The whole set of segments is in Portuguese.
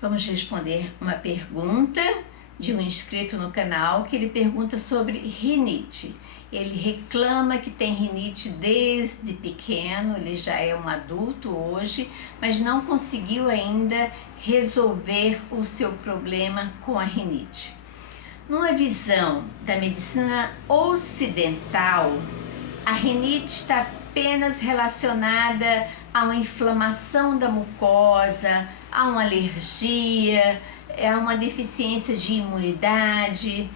Vamos responder uma pergunta de um inscrito no canal, que ele pergunta sobre rinite. Ele reclama que tem rinite desde pequeno, ele já é um adulto hoje, mas não conseguiu ainda resolver o seu problema com a rinite. Numa visão da medicina ocidental, a rinite está apenas relacionada a uma inflamação da mucosa, a uma alergia, a uma deficiência de imunidade,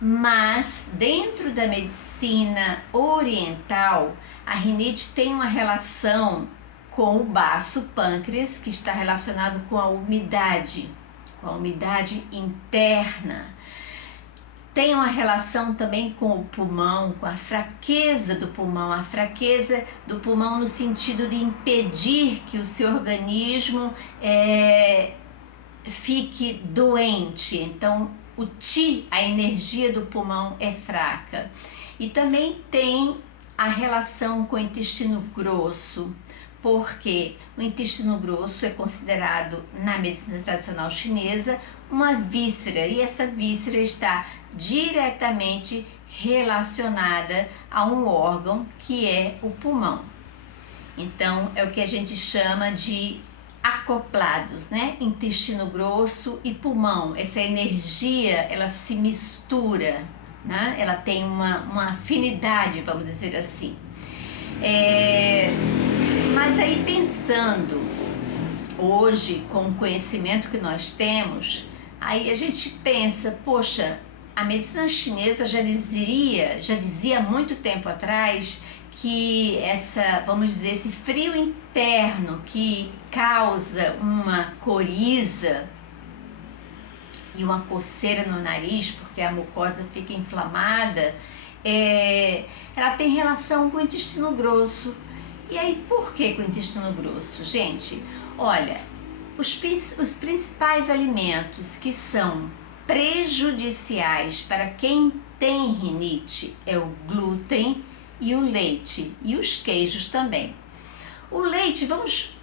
mas dentro da medicina oriental, a rinite tem uma relação com o baço pâncreas, que está relacionado com a umidade interna. Tem uma relação também com o pulmão, com a fraqueza do pulmão no sentido de impedir que o seu organismo fique doente. Então, a energia do pulmão é fraca. E também tem a relação com o intestino grosso, porque o intestino grosso é considerado, na medicina tradicional chinesa, uma víscera, e essa víscera está diretamente relacionada a um órgão que é o pulmão. Então, é o que a gente chama de acoplados, né? Intestino grosso e pulmão. Essa energia, ela se mistura, né? Ela tem uma afinidade, vamos dizer assim. Mas aí, pensando hoje, com o conhecimento que nós temos, aí a gente pensa, poxa, a medicina chinesa já dizia há muito tempo atrás que esse frio interno que causa uma coriza e uma coceira no nariz, porque a mucosa fica inflamada, ela tem relação com o intestino grosso. E aí, por que com o intestino grosso? Gente, olha, os principais alimentos que são prejudiciais para quem tem rinite é o glúten e o leite, e os queijos também. O leite, vamos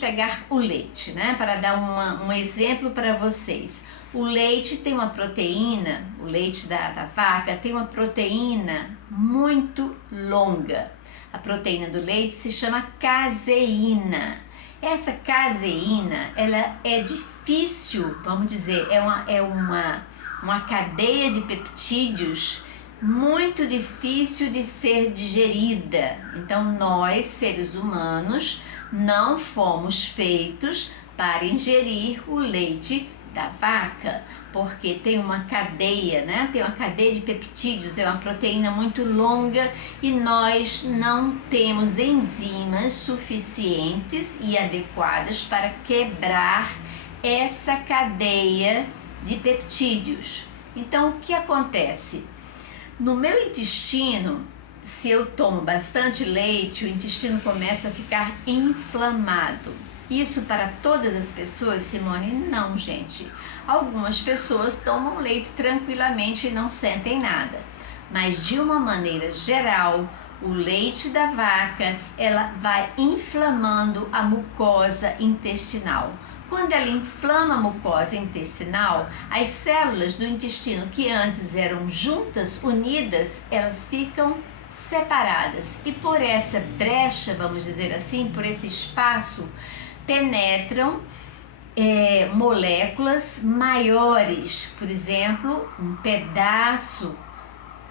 pegar o leite, né, para dar um exemplo para vocês. O leite tem uma proteína, o leite da vaca tem uma proteína muito longa. A proteína do leite se chama caseína. Essa caseína, ela é difícil, vamos dizer, é uma cadeia de peptídeos muito difícil de ser digerida. Então, nós, seres humanos, não fomos feitos para ingerir o leite da vaca, porque tem uma cadeia, né? Tem uma cadeia de peptídeos, é uma proteína muito longa e nós não temos enzimas suficientes e adequadas para quebrar essa cadeia de peptídeos. Então, o que acontece? No meu intestino, se eu tomo bastante leite, o intestino começa a ficar inflamado. Isso para todas as pessoas, Simone? Não, gente. Algumas pessoas tomam leite tranquilamente e não sentem nada. Mas de uma maneira geral, o leite da vaca, ela vai inflamando a mucosa intestinal. Quando ela inflama a mucosa intestinal, as células do intestino que antes eram juntas, unidas, elas ficam separadas. E por essa brecha, vamos dizer assim, por esse espaço, penetram moléculas maiores, por exemplo, um pedaço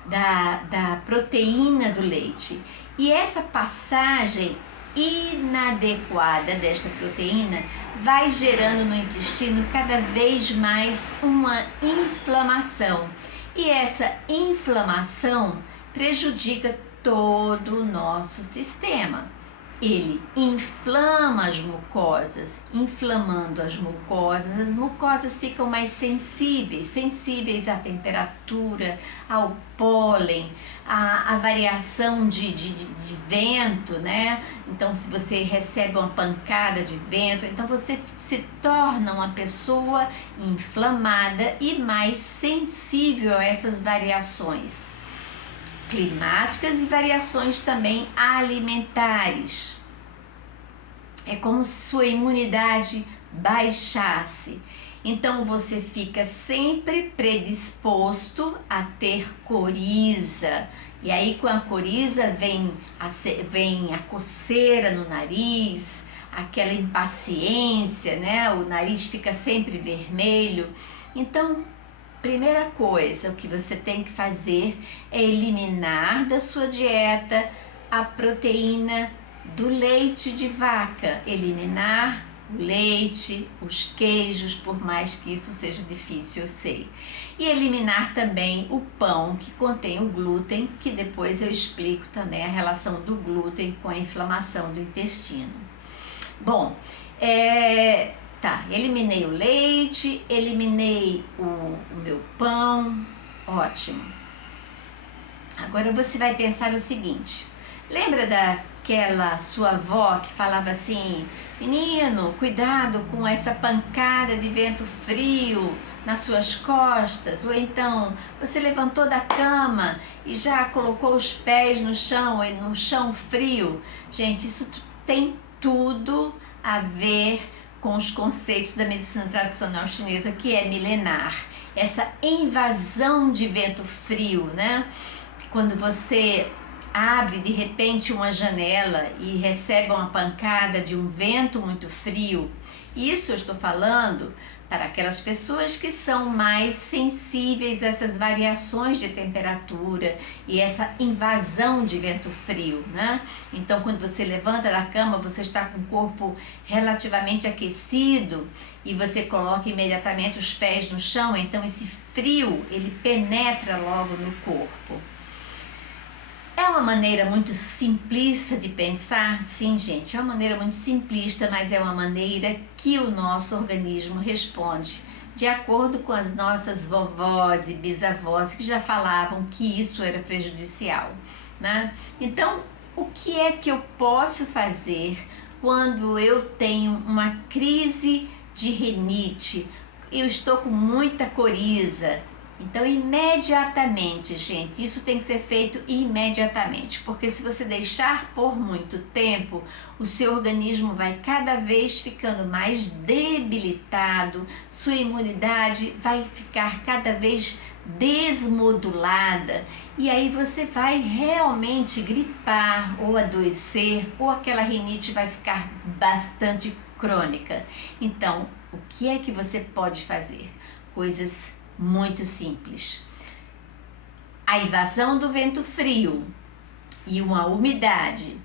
da proteína do leite. E essa passagem inadequada desta proteína vai gerando no intestino cada vez mais uma inflamação. E essa inflamação prejudica todo o nosso sistema. Ele inflama as mucosas, inflamando as mucosas ficam mais sensíveis à temperatura, ao pólen, à variação de vento, né? Então, se você recebe uma pancada de vento, então você se torna uma pessoa inflamada e mais sensível a essas variações climáticas e variações também alimentares. É como se sua imunidade baixasse. Então você fica sempre predisposto a ter coriza. E aí com a coriza vem a coceira no nariz, aquela impaciência, né? O nariz fica sempre vermelho. Então, primeira coisa, o que você tem que fazer é eliminar da sua dieta a proteína do leite de vaca, eliminar o leite, os queijos, por mais que isso seja difícil, eu sei. E eliminar também o pão que contém o glúten, que depois eu explico também a relação do glúten com a inflamação do intestino. Bom, eliminei o leite, eliminei o meu pão, ótimo. Agora você vai pensar o seguinte, lembra daquela sua avó que falava assim, menino, cuidado com essa pancada de vento frio nas suas costas, ou então você levantou da cama e já colocou os pés no chão e no chão frio. Gente, isso tem tudo a ver com os conceitos da medicina tradicional chinesa, que é milenar. Essa invasão de vento frio, né? Quando você abre de repente uma janela e recebe uma pancada de um vento muito frio, isso eu estou falando para aquelas pessoas que são mais sensíveis a essas variações de temperatura e essa invasão de vento frio, né? Então, quando você levanta da cama, você está com o corpo relativamente aquecido e você coloca imediatamente os pés no chão, então esse frio, ele penetra logo no corpo. É uma maneira muito simplista de pensar? Sim, gente, é uma maneira muito simplista, mas é uma maneira que o nosso organismo responde, de acordo com as nossas vovós e bisavós que já falavam que isso era prejudicial, né? Então, o que é que eu posso fazer quando eu tenho uma crise de rinite? Eu estou com muita coriza. Então, imediatamente, gente, isso tem que ser feito imediatamente, porque se você deixar por muito tempo, o seu organismo vai cada vez ficando mais debilitado, sua imunidade vai ficar cada vez desmodulada e aí você vai realmente gripar ou adoecer, ou aquela rinite vai ficar bastante crônica. Então, o que é que você pode fazer? Coisas muito simples. A invasão do vento frio e uma umidade.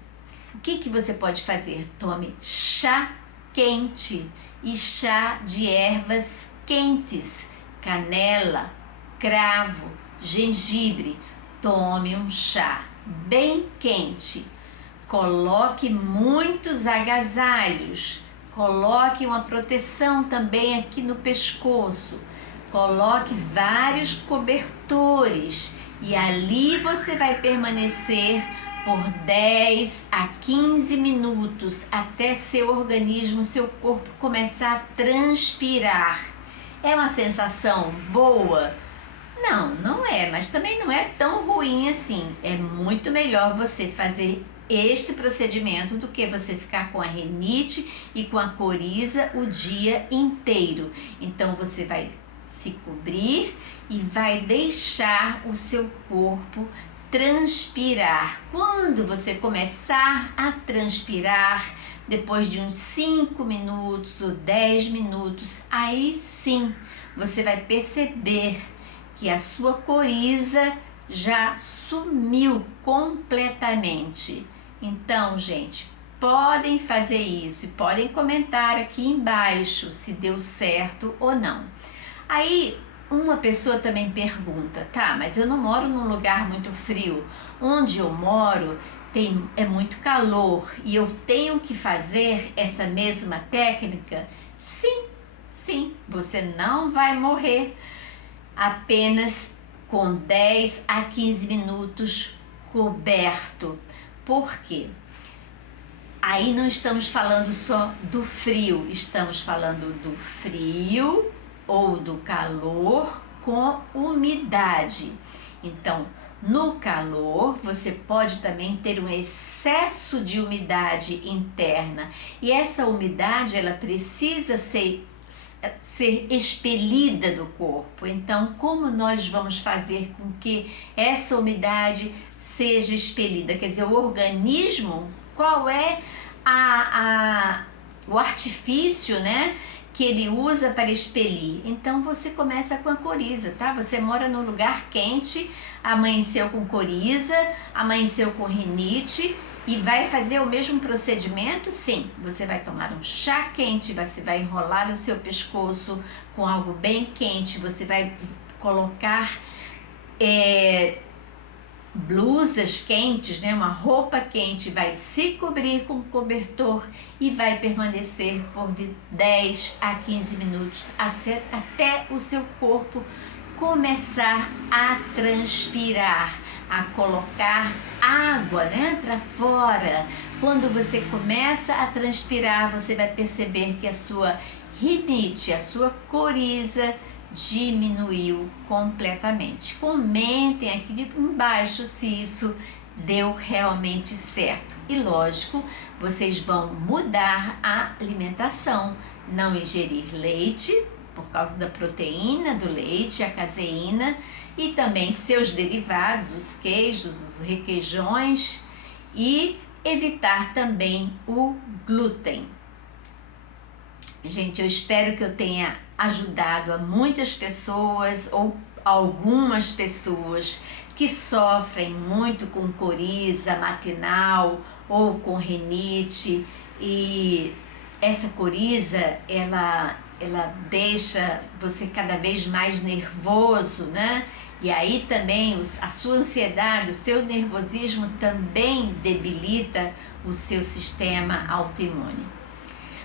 O que você pode fazer? Tome chá quente e chá de ervas quentes, canela, cravo, gengibre. Tome um chá bem quente. Coloque muitos agasalhos. Coloque uma proteção também aqui no pescoço. Coloque vários cobertores e ali você vai permanecer por 10 a 15 minutos até seu organismo, seu corpo começar a transpirar. É uma sensação boa? Não, não é, mas também não é tão ruim assim. É muito melhor você fazer este procedimento do que você ficar com a rinite e com a coriza o dia inteiro. Então você vai se cobrir e vai deixar o seu corpo transpirar. Quando você começar a transpirar, depois de uns 5 minutos ou 10 minutos, aí sim você vai perceber que a sua coriza já sumiu completamente. Então, gente, podem fazer isso e podem comentar aqui embaixo se deu certo ou não. Aí uma pessoa também pergunta, tá, mas eu não moro num lugar muito frio. Onde eu moro é muito calor e eu tenho que fazer essa mesma técnica? Sim, você não vai morrer apenas com 10 a 15 minutos coberto. Por quê? Aí não estamos falando só do frio, estamos falando do frio ou do calor com umidade. Então, No calor, você pode também ter um excesso de umidade interna e essa umidade ela precisa ser expelida do corpo. Então, como nós vamos fazer com que essa umidade seja expelida? Quer dizer, o organismo, qual é o artifício, né, que ele usa para expelir? Então você começa com a coriza, tá? Você mora num lugar quente, amanheceu com coriza, amanheceu com rinite e vai fazer o mesmo procedimento? Sim, você vai tomar um chá quente, você vai enrolar o seu pescoço com algo bem quente, você vai colocar blusas quentes, né? Uma roupa quente, vai se cobrir com cobertor e vai permanecer por de 10 a 15 minutos até o seu corpo começar a transpirar, a colocar água, né, para fora. Quando você começa a transpirar, você vai perceber que a sua rinite, a sua coriza diminuiu completamente. Comentem aqui embaixo se isso deu realmente certo. E lógico, vocês vão mudar a alimentação, não ingerir leite por causa da proteína do leite, a caseína, e também seus derivados, os queijos, os requeijões, e evitar também o glúten. Gente, eu espero que eu tenha ajudado a muitas pessoas ou algumas pessoas que sofrem muito com coriza matinal ou com rinite, e essa coriza ela deixa você cada vez mais nervoso, né? E aí também a sua ansiedade, o seu nervosismo também debilita o seu sistema autoimune.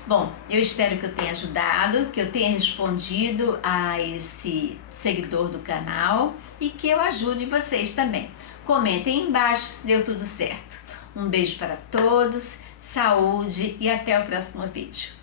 Bom, eu espero que eu tenha ajudado, que eu tenha respondido a esse seguidor do canal e que eu ajude vocês também. Comentem embaixo se deu tudo certo. Um beijo para todos, saúde e até o próximo vídeo.